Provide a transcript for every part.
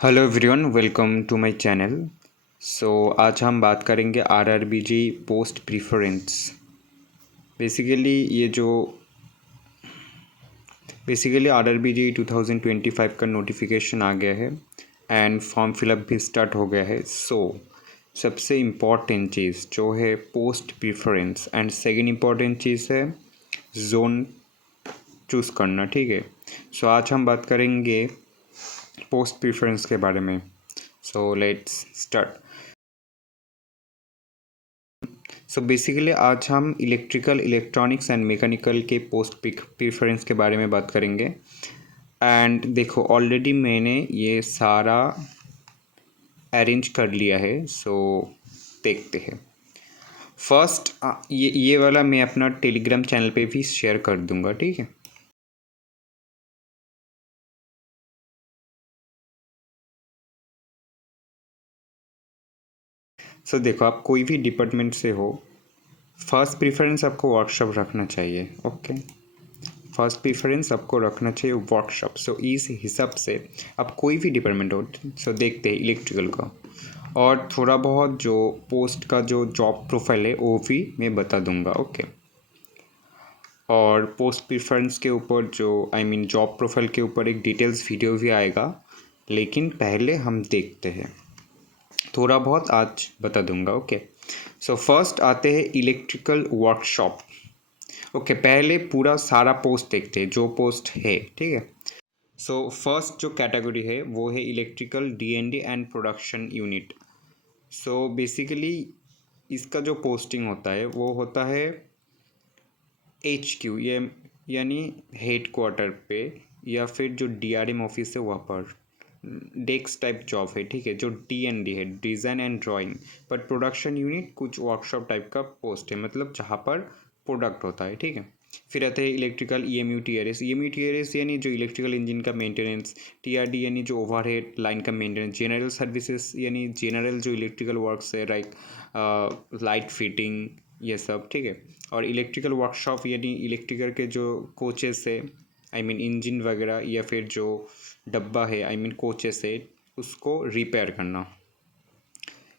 Hello everyone, welcome to my channel. आज हम बात करेंगे आरआरबीजी पोस्ट प्रीफरेंस। बेसिकली ये जो बेसिकली आरआरबीजी 2025 का नोटिफिकेशन आ गया है एंड फॉर्म फिलअप भी स्टार्ट हो गया है। सबसे इम्पॉर्टेंट चीज़ जो है post preference and second important चीज़ है जोन चूज़ करना। ठीक है, आज हम बात करेंगे पोस्ट प्रीफरेंस के बारे में। Let's start. बेसिकली आज हम इलेक्ट्रिकल, इलेक्ट्रॉनिक्स एंड मैकेनिकल के पोस्ट प्रीफरेंस के बारे में बात करेंगे। एंड देखो, ऑलरेडी मैंने ये सारा अरेंज कर लिया है। देखते हैं। फर्स्ट ये वाला मैं अपना टेलीग्राम चैनल पे भी शेयर कर दूंगा, ठीक है। देखो, आप कोई भी डिपार्टमेंट से हो, फर्स्ट प्रीफरेंस आपको वर्कशॉप रखना चाहिए। ओके, फर्स्ट प्रीफरेंस आपको रखना चाहिए वर्कशॉप। इस हिसाब से आप कोई भी डिपार्टमेंट हो, देखते हैं इलेक्ट्रिकल का, और थोड़ा बहुत जो पोस्ट का जो जॉब प्रोफाइल है वो भी मैं बता दूंगा। ओके, और पोस्ट प्रीफरेंस के ऊपर जो जॉब प्रोफाइल के ऊपर एक डिटेल्स वीडियो भी आएगा, लेकिन पहले हम देखते हैं। थोड़ा बहुत आज बता दूंगा। ओके, फर्स्ट आते हैं इलेक्ट्रिकल वर्कशॉप। ओके, पहले पूरा सारा पोस्ट देखते हैं जो पोस्ट है, ठीक है। फर्स्ट जो कैटेगरी है वो है electrical DND and production unit. Basically इसका जो पोस्टिंग होता है वो होता है HQ, ये यानी हेड क्वार्टर पे, या फिर जो DRM ऑफिस है वहाँ पर डेस्क टाइप जॉब है, ठीक है। जो DND है, design and drawing, but production unit कुछ वर्कशॉप टाइप का पोस्ट है, मतलब जहाँ पर प्रोडक्ट होता है, ठीक है। फिर आते हैं electrical EMU TRS। EMU TRS यानी जो इलेक्ट्रिकल इंजन का मेंटेनेंस, TRD यानी जो ओवरहेड लाइन का मेंटेनेंस, जनरल सर्विसेज यानी जनरल जो इलेक्ट्रिकल वर्क्स है, लाइक लाइट फिटिंग, ये सब, ठीक है। और इलेक्ट्रिकल वर्कशॉप यानी इलेक्ट्रिकल के जो कोचेस है, इंजन वगैरह, या फिर जो डब्बा है, कोचेस है, उसको रिपेयर करना।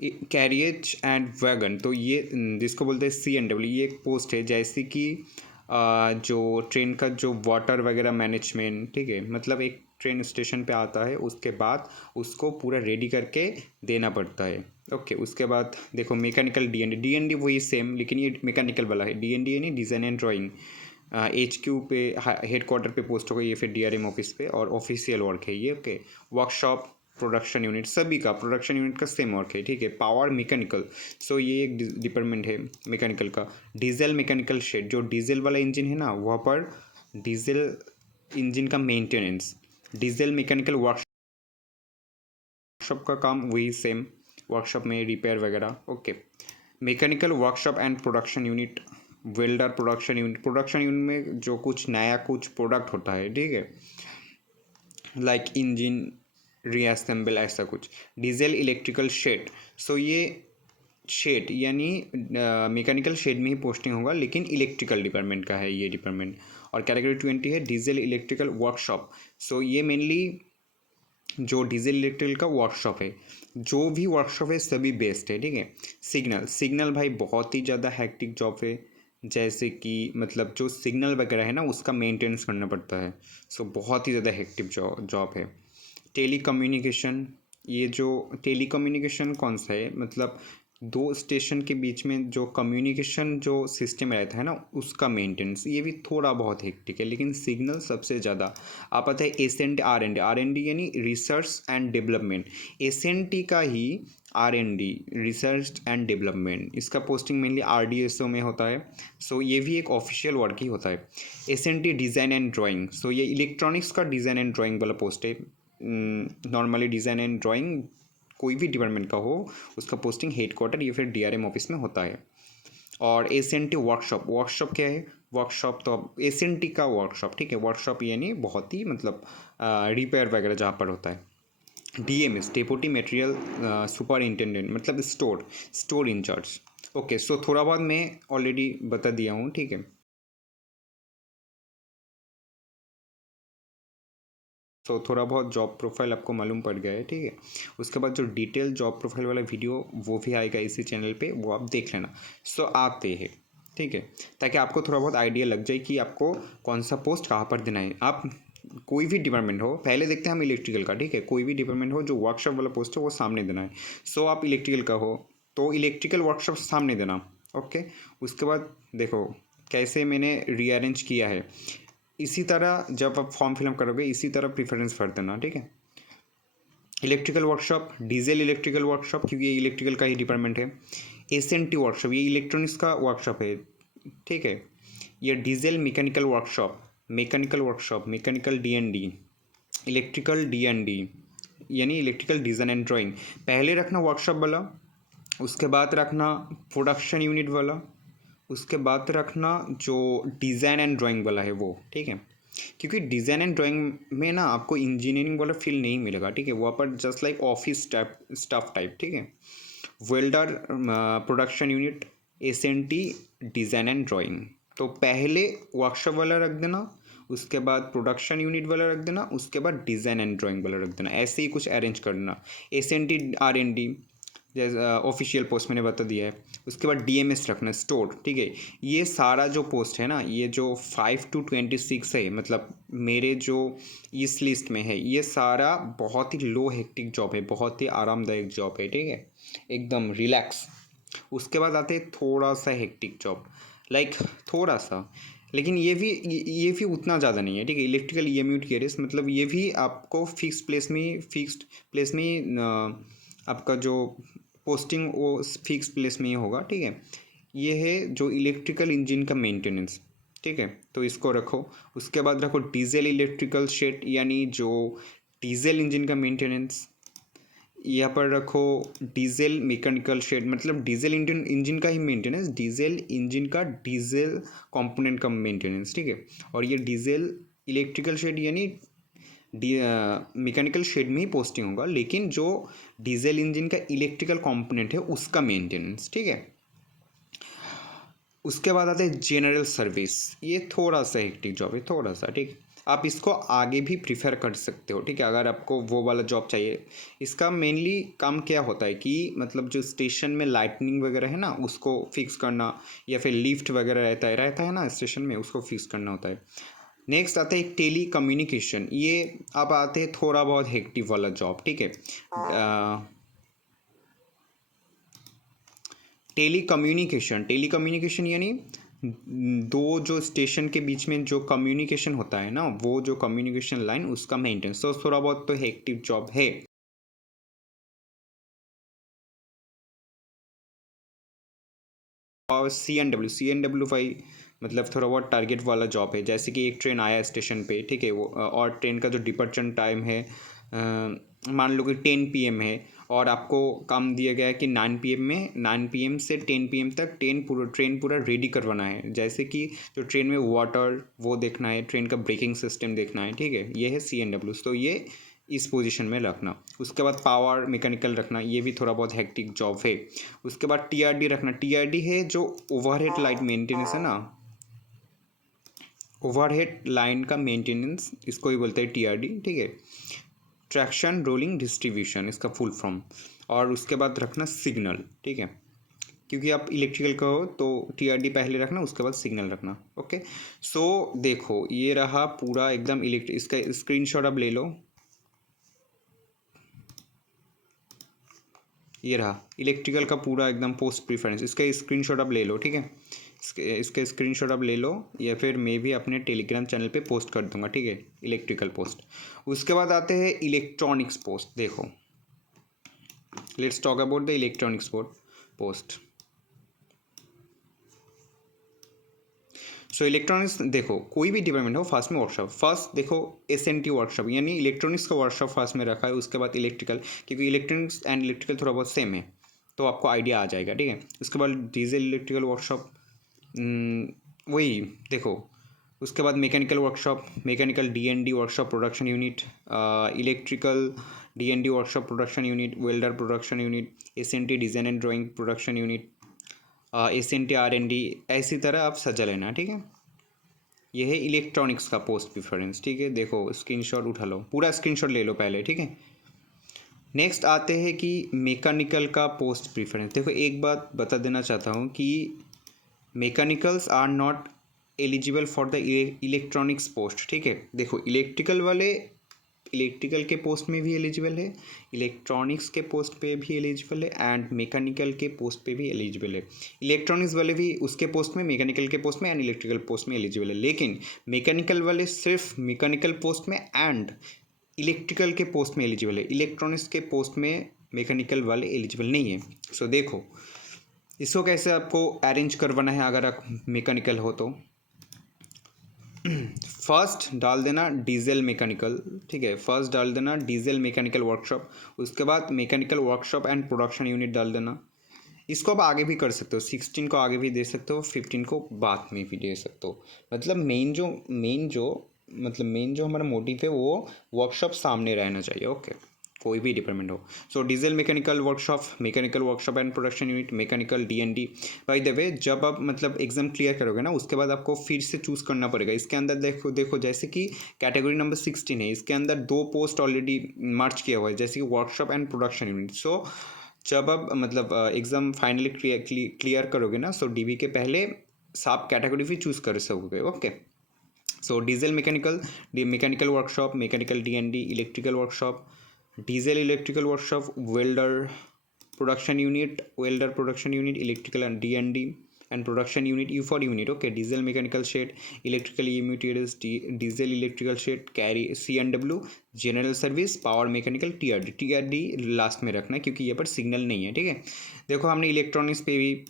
कैरियज एंड वैगन, तो ये जिसको बोलते हैं C&W, ये एक पोस्ट है जैसे कि जो ट्रेन का जो वाटर वगैरह मैनेजमेंट, ठीक है। मतलब एक ट्रेन स्टेशन पे आता है, उसके बाद उसको पूरा रेडी करके देना पड़ता है। ओके, उसके बाद देखो मैकेनिकल DND वही सेम, लेकिन ये मैकेनिकल वाला है। DND यानी डिज़ाइन एंड ड्राइंग, HQ पे, हेड क्वार्टर पे पोस्ट होगा ये, फिर DRM ऑफिस पे, और ऑफिशियल वर्क है ये। ओके, वर्कशॉप, प्रोडक्शन यूनिट, सभी का प्रोडक्शन यूनिट का सेम वर्क है, ठीक है। पावर मैकेनिकल, ये एक डिपार्टमेंट है मैकेनिकल का। डीजल मैकेनिकल शेड, जो डीजल वाला इंजन है ना, वहाँ पर डीजल इंजन का मेंटेनेंस। डीजल मैकेनिकल वर्कशॉप का काम वही सेम, वर्कशॉप में रिपेयर वगैरह। Okay, mechanical workshop and production unit, welder production unit. Production unit में जो कुछ नया कुछ प्रोडक्ट होता है, ठीक है, लाइक इंजन रीअसेंबल, ऐसा कुछ। डीजल इलेक्ट्रिकल शेड, ये शेड यानी मैकेनिकल शेड में ही पोस्टिंग होगा, लेकिन इलेक्ट्रिकल डिपार्टमेंट का है ये डिपार्टमेंट। और कैटेगरी 20 है डीजल इलेक्ट्रिकल वर्कशॉप। ये मेनली जो डीजल इलेक्ट्रिकल का वर्कशॉप है, जो भी वर्कशॉप है सभी बेस्ट है, ठीक है। सिग्नल भाई बहुत ही ज़्यादा हैक्टिक जॉब है, जैसे कि मतलब जो सिग्नल वगैरह है ना, उसका मेंटेनेंस करना पड़ता है। बहुत ही ज़्यादा हैक्टिक जॉब है। टेली कम्युनिकेशन, ये जो टेली कम्युनिकेशन कौन सा है, मतलब दो स्टेशन के बीच में जो कम्युनिकेशन जो सिस्टम रहता है ना, उसका मेंटेनेंस, ये भी थोड़ा बहुत हेक्टिक है, लेकिन सिग्नल सबसे ज़्यादा। आप आता है R&D यानी रिसर्च एंड डेवलपमेंट। SNT का ही R&D, रिसर्च एंड डेवलपमेंट, इसका पोस्टिंग मेनली RDSO में होता है। ये भी एक ऑफिशियल वर्क ही होता है। SNT डिज़ाइन एंड ड्राइंग, ये इलेक्ट्रॉनिक्स का डिज़ाइन एंड ड्राइंग वाला पोस्ट है। नॉर्मली डिज़ाइन एंड ड्राइंग कोई भी डिपार्टमेंट का हो, उसका पोस्टिंग हेड क्वार्टर या फिर DRM ऑफिस में होता है। और SNT वर्कशॉप क्या है? वर्कशॉप तो अब SNT का वर्कशॉप, ठीक है। वर्कशॉप यानी बहुत ही मतलब रिपेयर वगैरह जहाँ पर होता है। DMS डेपुटी मटेरियल सुपरिंटेंडेंट, मतलब स्टोर इंचार्ज। ओके, थोड़ा बहुत मैं ऑलरेडी बता दिया हूँ, ठीक है। सो थोड़ा बहुत जॉब प्रोफाइल आपको मालूम पड़ गया है, ठीक है। उसके बाद जो डिटेल जॉब प्रोफाइल वाला वीडियो वो भी आएगा इसी चैनल पे, वो आप देख लेना। सो आते हैं, ठीक है, ताकि आपको थोड़ा बहुत आइडिया लग जाए कि आपको कौन सा पोस्ट कहाँ पर देना है। आप कोई भी डिपार्टमेंट हो, पहले देखते हैं हम इलेक्ट्रिकल का, ठीक है, कोई भी डिपार्टमेंट हो जो वर्कशॉप वाला पोस्ट है वो सामने देना है। सो आप इलेक्ट्रिकल का हो तो इलेक्ट्रिकल वर्कशॉप सामने देना, ओके। उसके बाद देखो कैसे मैंने रीअरेंज किया है, इसी तरह जब आप फॉर्म फिलअप करोगे इसी तरह प्रीफरेंस भर देना, ठीक है। Electrical workshop, diesel electrical workshop, क्योंकि ये इलेक्ट्रिकल का ही डिपार्टमेंट है। एसएनटी वर्कशॉप, ये इलेक्ट्रॉनिक्स का वर्कशॉप है, ठीक है। ये diesel mechanical workshop, mechanical DND, electrical DND यानी इलेक्ट्रिकल डिज़ाइन एंड ड्राइंग पहले रखना वर्कशॉप वाला, उसके बाद रखना प्रोडक्शन यूनिट वाला, उसके बाद रखना जो डिज़ाइन एंड ड्राइंग वाला है वो, ठीक है। क्योंकि डिज़ाइन एंड ड्राइंग में ना आपको इंजीनियरिंग वाला फील नहीं मिलेगा, ठीक है, वहाँ पर just like office type staff type, ठीक है। Welder production unit, SNT design and drawing, तो पहले वर्कशॉप वाला रख देना, उसके बाद प्रोडक्शन यूनिट वाला रख देना, उसके बाद डिज़ाइन एंड ड्राइंग वाला रख देना, ऐसे ही कुछ अरेंज करना। एसएनटी आरएनडी जैसे ऑफिशियल पोस्ट मैंने बता दिया है। उसके बाद डीएमएस रखना, स्टोर, ठीक है। ये सारा जो पोस्ट है ना, ये जो 5 to 26 है, मतलब मेरे जो इस लिस्ट में है, ये सारा बहुत ही लो हेक्टिक जॉब है, बहुत ही आरामदायक जॉब है, ठीक है, एकदम रिलैक्स। उसके बाद आते हैं थोड़ा सा हेक्टिक जॉब, लाइक थोड़ा सा, लेकिन ये भी उतना ज़्यादा नहीं है, ठीक है। इलेक्ट्रिकल ईएमयू केयर्स, मतलब ये भी आपको फिक्स्ड प्लेस में आपका जो पोस्टिंग वो फिक्स प्लेस में ही होगा, ठीक है। ये है जो इलेक्ट्रिकल इंजन का मेंटेनेंस, ठीक है, तो इसको रखो। उसके बाद रखो डीजल इलेक्ट्रिकल शेड, यानी जो डीजल इंजन का मेंटेनेंस। यहाँ पर रखो डीजल मैकेनिकल शेड, मतलब डीजल इंजन का ही मेंटेनेंस, डीजल इंजन का डीजल कंपोनेंट का मेंटेनेंस, ठीक है। और ये डीजल इलेक्ट्रिकल शेड यानी मैकेनिकल शेड में ही पोस्टिंग होगा, लेकिन जो डीजल इंजन का इलेक्ट्रिकल कंपोनेंट है उसका मेंटेनेंस, ठीक है। उसके बाद आता है जनरल सर्विस, ये थोड़ा सा हेक्टिक जॉब है, थोड़ा सा, ठीक। आप इसको आगे भी प्रीफर कर सकते हो, ठीक है, अगर आपको वो वाला जॉब चाहिए। इसका मेनली काम क्या होता है कि मतलब जो स्टेशन में लाइटनिंग वगैरह है ना उसको फिक्स करना, या फिर लिफ्ट वगैरह रहता है ना स्टेशन में, उसको फिक्स करना होता है। नेक्स्ट आता है टेली कम्युनिकेशन, ये अब आते हैं थोड़ा बहुत हेक्टिक वाला जॉब, ठीक है। टेली कम्युनिकेशन यानी दो जो स्टेशन के बीच में जो कम्युनिकेशन होता है ना, वो जो कम्युनिकेशन लाइन उसका मेंटेनेंस, तो थोड़ा बहुत तो हेक्टिक जॉब है। और सी एन डब्ल्यू भाई, मतलब थोड़ा बहुत टारगेट वाला जॉब है, जैसे कि एक ट्रेन आया स्टेशन पे, ठीक है, वो और ट्रेन का जो डिपर्चर टाइम है मान लो कि 10 PM है, और आपको काम दिया गया है कि 9 PM से 10 PM तक ट्रेन पूरा रेडी करवाना है, जैसे कि जो ट्रेन में वाटर वो देखना है, ट्रेन का ब्रेकिंग सिस्टम देखना है, ठीक है, ये है CNW, तो ये इस पोजीशन में रखना। उसके बाद पावर मैकेनिकल रखना, ये भी थोड़ा बहुत हेक्टिक जॉब है। उसके बाद TRD रखना, TRD है जो ओवरहेड लाइट मेंटेनेंस है ना, ओवरहेड लाइन का मेंटेनेंस, इसको ही बोलते हैं TRD, ठीक है। ट्रैक्शन रोलिंग डिस्ट्रीब्यूशन इसका फुल फॉर्म। और उसके बाद रखना सिग्नल, ठीक है, क्योंकि आप इलेक्ट्रिकल का हो तो TRD पहले रखना, उसके बाद सिग्नल रखना, ओके। सो देखो ये रहा पूरा एकदम इसका स्क्रीनशॉट आप ले लो, ये रहा इलेक्ट्रिकल का पूरा एकदम पोस्ट प्रीफरेंस, इसका स्क्रीनशॉट आप ले लो, ठीक है। इसका स्क्रीनशॉट आप ले लो, या फिर मैं भी अपने टेलीग्राम चैनल पे पोस्ट कर दूंगा, ठीक है, इलेक्ट्रिकल पोस्ट। उसके बाद आते हैं इलेक्ट्रॉनिक्स पोस्ट, देखो let's talk about the electronics post. So electronics देखो कोई भी डिपार्टमेंट हो, फर्स्ट में वर्कशॉप, फर्स्ट देखो SNT वर्कशॉप, यानी इलेक्ट्रॉनिक्स का वर्कशॉप फर्स्ट में रखा है, उसके बाद इलेक्ट्रिकल, क्योंकि इलेक्ट्रॉनिक्स एंड इलेक्ट्रिकल थोड़ा बहुत सेम है, तो आपको आइडिया आ जाएगा, ठीक है। उसके बाद डीजल इलेक्ट्रिकल वर्कशॉप, वही देखो। उसके बाद mechanical workshop, mechanical DND workshop production unit, electrical DND workshop production unit, welder production unit, SNT design and drawing production unit, SNT R&D, ऐसी तरह आप सजा लेना, ठीक है। ये है इलेक्ट्रॉनिक्स का पोस्ट प्रेफरेंस, ठीक है। देखो स्क्रीनशॉट उठा लो, पूरा स्क्रीनशॉट ले लो पहले, ठीक है। नेक्स्ट आते हैं कि मैकेनिकल का पोस्ट प्रेफरेंस। देखो एक बात बता देना चाहता हूँ कि mechanicals are not eligible for the electronics post, ठीक है। देखो इलेक्ट्रिकल वाले इलेक्ट्रिकल के पोस्ट में भी एलिजिबल है, इलेक्ट्रॉनिक्स के पोस्ट पे भी एलिजिबल है, एंड मैकेनिकल के पोस्ट पे भी एलिजिबल है। इलेक्ट्रॉनिक्स वाले भी उसके पोस्ट में, मैकेनिकल के पोस्ट में एंड इलेक्ट्रिकल पोस्ट में एलिजिबल है, लेकिन मैकेनिकल वाले सिर्फ मैकेनिकल पोस्ट में एंड इलेक्ट्रिकल के पोस्ट में एलिजिबल है। इलेक्ट्रॉनिक्स के पोस्ट में मैकेनिकल वाले एलिजिबल नहीं है। सो देखो इसको कैसे आपको अरेंज करवाना है अगर आप मैकेनिकल हो तो। फर्स्ट डाल देना डीजल मैकेनिकल, ठीक है। फर्स्ट डाल देना डीजल मैकेनिकल वर्कशॉप, उसके बाद mechanical workshop and production unit डाल देना। इसको आप आगे भी कर सकते हो, 16 को आगे भी दे सकते हो, 15 को बाद में भी दे सकते हो। मतलब मेन जो हमारा मोटिव है वो वर्कशॉप सामने रहना चाहिए, ओके, कोई भी डिपार्टमेंट हो। So diesel mechanical workshop and production unit, mechanical DND। By the way जब आप मतलब एग्जाम क्लियर करोगे ना उसके बाद आपको फिर से चूज़ करना पड़ेगा। इसके अंदर देखो जैसे कि कैटेगरी नंबर 16 है, इसके अंदर 2 पोस्ट ऑलरेडी मार्च किया हुआ है, जैसे कि वर्कशॉप एंड प्रोडक्शन यूनिट। सो जब आप मतलब एग्ज़ाम फाइनली क्लियर करोगे ना, सो DB के पहले आप कैटेगरी भी चूज़ कर सकोगे, okay. So diesel mechanical workshop, mechanical DND, electrical workshop, diesel electrical workshop, welder production unit, electrical and DND and production unit, U4 unit, okay. Diesel mechanical shed, electrical materials, diesel electrical shed, carry C&W, general service, power mechanical, TRD last में रखना क्योंकि ये पर signal नहीं है, ठीक है। देखो हमने इलेक्ट्रॉनिक्स पे भी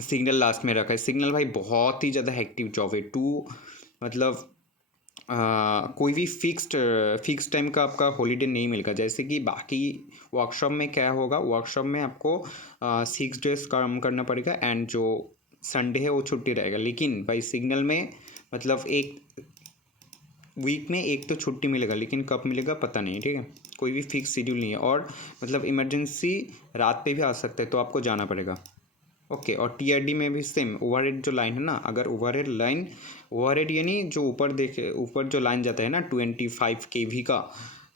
सिग्नल लास्ट में रखा है। सिग्नल भाई बहुत ही ज़्यादा हेक्टिव जॉब है, मतलब कोई भी फिक्स्ड टाइम का आपका हॉलीडे नहीं मिलेगा। जैसे कि बाकी वर्कशॉप में क्या होगा, वर्कशॉप में आपको 6 डेज काम करना पड़ेगा एंड जो संडे है वो छुट्टी रहेगा, लेकिन भाई सिग्नल में मतलब एक वीक में एक तो छुट्टी मिलेगा, लेकिन कब मिलेगा पता नहीं, ठीक है। कोई भी फिक्स शेड्यूल नहीं है, और मतलब इमरजेंसी रात पे भी आ सकता है तो आपको जाना पड़ेगा, ओके। और TRD में भी सेम ओवरहेड जो लाइन है ना, अगर ओवरहेड यानी जो ऊपर जो लाइन जाता है ना 25 kV का,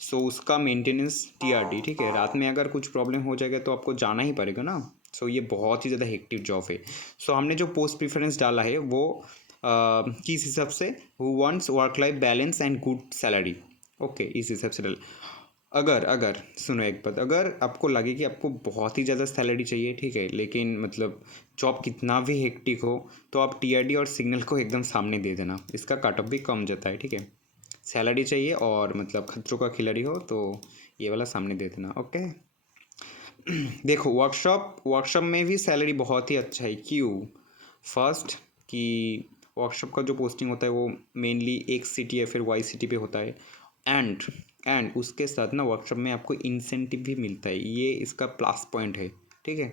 सो उसका मेंटेनेंस TRD, ठीक है। रात में अगर कुछ प्रॉब्लम हो जाएगा तो आपको जाना ही पड़ेगा ना। सो ये बहुत ही ज़्यादा हेक्टिव जॉब है। सो हमने जो पोस्ट प्रेफरेंस डाला है वो किस हिसाब से, who wants work life balance and good salary, okay, इस हिसाब से डाल। अगर सुनो एक बात, अगर आपको लगे कि आपको बहुत ही ज़्यादा सैलरी चाहिए, ठीक है, लेकिन मतलब जॉब कितना भी हेक्टिक हो तो आप TRD और सिग्नल को एकदम सामने दे देना, इसका कट ऑफ भी कम जाता है, ठीक है। सैलरी चाहिए और मतलब खतरों का खिलाड़ी हो तो ये वाला सामने दे देना, ओके। देखो वर्कशॉप में भी सैलरी बहुत ही अच्छा है, क्यों? फर्स्ट कि वर्कशॉप का जो पोस्टिंग होता है वो मेनली एक सिटी या फिर वाई सिटी पे होता है, एंड उसके साथ ना वर्कशॉप में आपको इंसेंटिव भी मिलता है, ये इसका प्लस पॉइंट है, ठीक है।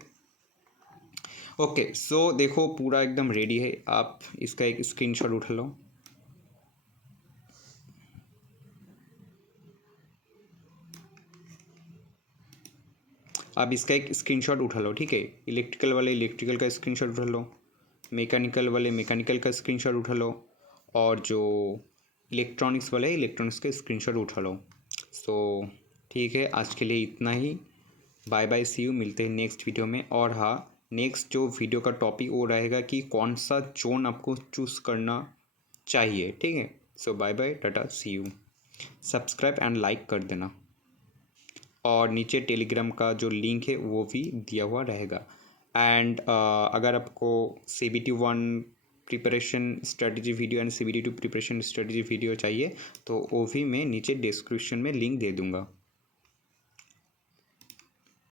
ओके, सो देखो पूरा एकदम रेडी है, आप इसका एक स्क्रीनशॉट उठा लो। आप इसका एक स्क्रीनशॉट उठा लो, ठीक है। इलेक्ट्रिकल वाले इलेक्ट्रिकल का स्क्रीनशॉट उठा लो, मैकेनिकल वाले मैकेनिकल का स्क्रीनशॉट उठा लो, और जो इलेक्ट्रॉनिक्स वाले इलेक्ट्रॉनिक्स का स्क्रीनशॉट उठा लो। सो ठीक है, आज के लिए इतना ही। बाय बाय, सी यू, मिलते हैं नेक्स्ट वीडियो में। और हाँ, नेक्स्ट जो वीडियो का टॉपिक वो रहेगा कि कौन सा जोन आपको चूज़ करना चाहिए, ठीक है। So bye bye, tata, see you. Subscribe and like कर देना, और नीचे टेलीग्राम का जो लिंक है वो भी दिया हुआ रहेगा। एंड अगर आपको CBT1 preparation strategy video and CBT2 preparation strategy video चाहिए तो वो भी मैं नीचे डिस्क्रिप्शन में लिंक दे दूँगा।